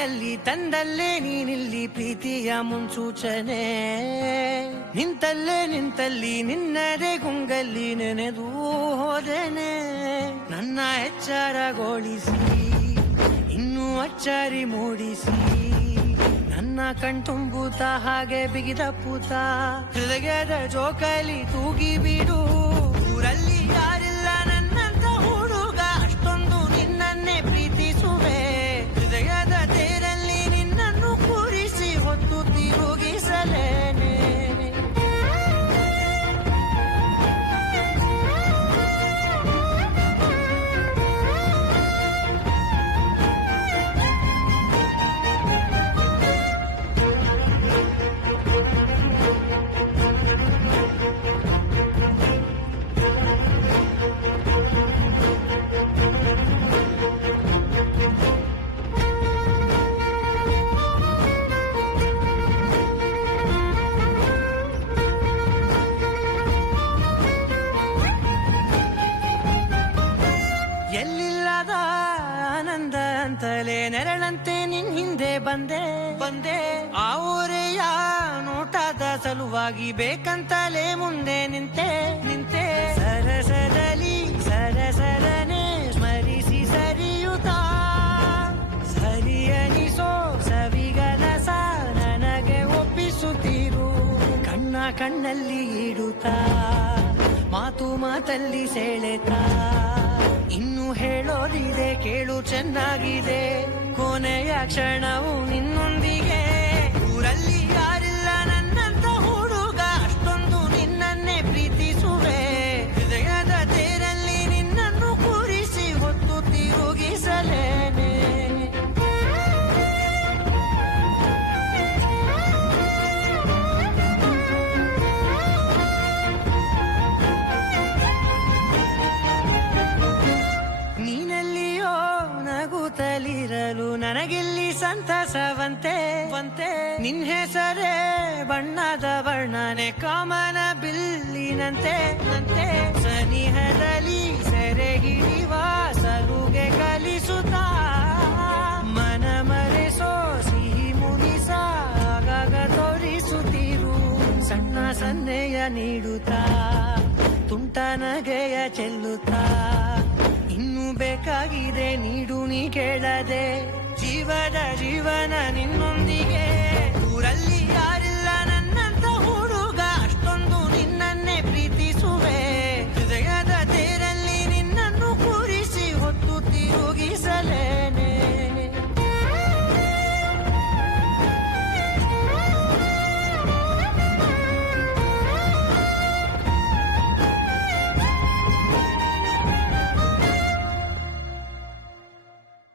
ಕೈಯಲ್ಲಿ ತಂದಲ್ಲೇ ನೀನಿಲ್ಲಿ ಪ್ರೀತಿಯ ಮುನ್ಸೂಚನೆ ನಿಂತಲ್ಲಿ ನಿನ್ನದೇ ಗುಂಗಲ್ಲಿ ನೆನೆದು ಹೋದೆನೆ ನನ್ನ ಎಚ್ಚರಗೊಳಿಸಿ ಇನ್ನೂ ಅಚ್ಚರಿ ಮೂಡಿಸಿ ನನ್ನ ಕಣ್ತುಂಬುತ್ತ ಹಾಗೆ ಬಿಗಿದ ಪೂತ ಹೃದಯದ ಜೋಕಾಲಿ ತೂಗಿ ಬಿಡು ಊರಲ್ಲಿ ಯಾರಿಲ್ಲ ನನ್ನಂತ ಹುಡುಗ ಅಷ್ಟೊಂದು ನಿನ್ನನ್ನೇ ಪ್ರೀತಿಸುವೆ ಹೃದಯದ ತೇರಲ್ಲಿ ನಿನ್ನನ್ನು ಕೂರಿಸಿ ಹೊತ್ತು ತಿರುಗಿಸಲೇನೆ ಎಲ್ಲಿಲ್ಲದ ಆನಂದ ಅಂತಲೇ ನೆರಳಂತೆ ನಿನ್ ಹಿಂದೆ ಬಂದೆ ಆ ಊರೆಯ ನೋಟದ ಸಲುವಾಗಿ ಬೇಕಂತಲೇ ಮುಂದೆ ನಿಂತೆ ಸರಸರನೆ ಸ್ಮರಿಸಿ ಸರಿಯುತ್ತಾ ಸರಿಯನಿಸೋ ಸವಿಗನಸ ನನಗೆ ಒಪ್ಪಿಸುತ್ತೀರು ಕಣ್ಣಲ್ಲಿ ಇಡುತ್ತಾ ಮಾತಲ್ಲಿ ಸೆಳೆತಾ ಇನ್ನು ಹೇಳೋದಿದೆ ಕೇಳು ಚೆನ್ನಾಗಿದೆ ಕೊನೆಯ ಕ್ಷಣವು ನಿನ್ನೊಂದಿಗೆ ಊರಲ್ಲಿ ಯಾರಿಲ್ಲ ನನ್ನಂತ ಹುಡುಗ ಅಷ್ಟೊಂದು ನಿನ್ನನ್ನೇ ಪ್ರೀತಿಸುವೆ ಹೃದಯದ ತೇರಲ್ಲಿ ನಿನ್ನನ್ನು ಕೂರಿಸಿ ಹೊತ್ತು ತಿರುಗಿಸಲೇನೆ ನೀನೆಲ್ಲಿಯೋ ನಗುತ್ತಲಿರಲು ನನಗಿಲ್ಲಿ ಸಂತಸವಂತೆ ನಿನ್ ಹೆಸರೇ ಬಣ್ಣದ ವರ್ಣನೆ ಕಾಮನ ಬಿಲ್ಲಿನಂತೆ ಸನಿಹದಲ್ಲಿ ಸೆರೆ ಹಿಡಿವ ಸಲುಗೆ ಕಲಿಸುತ್ತಾ ಮನ ಮರೆಸೋ ಸಿಹಿ ಮುನಿಸ ಆಗಾಗ ತೋರಿಸುತ್ತಿರು ಸಣ್ಣ ಸನ್ನೆಯ ನೀಡುತ್ತಾ ತುಂಟ ನಗೆಯ ಚೆಲ್ಲುತ್ತಾ ಇನ್ನು ಬೇಕಾಗಿದೆ ನೀಡು ನೀ ಕೇಳದೆ ಜೀವನ ನಿನ್ನೊಂದಿಗೆ